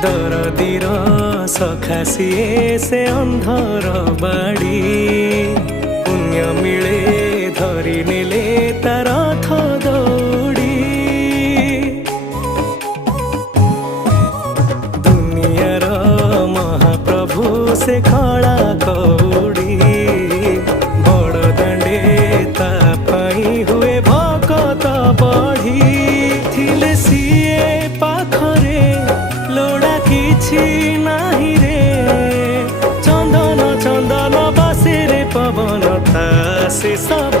दरदीर सखा सिए से अंधर बाड़ी पुण्य मिले धरी नेले तार रथ दौड़ी दुनियार महाप्रभु से खड़ा कौड़ी बड़ दांडे तापाई हुए भकत बढ़ी थिले सिए पाखरे लोड़ा किछि नाही रे चंदन चंदन बासे रे पवन था से सब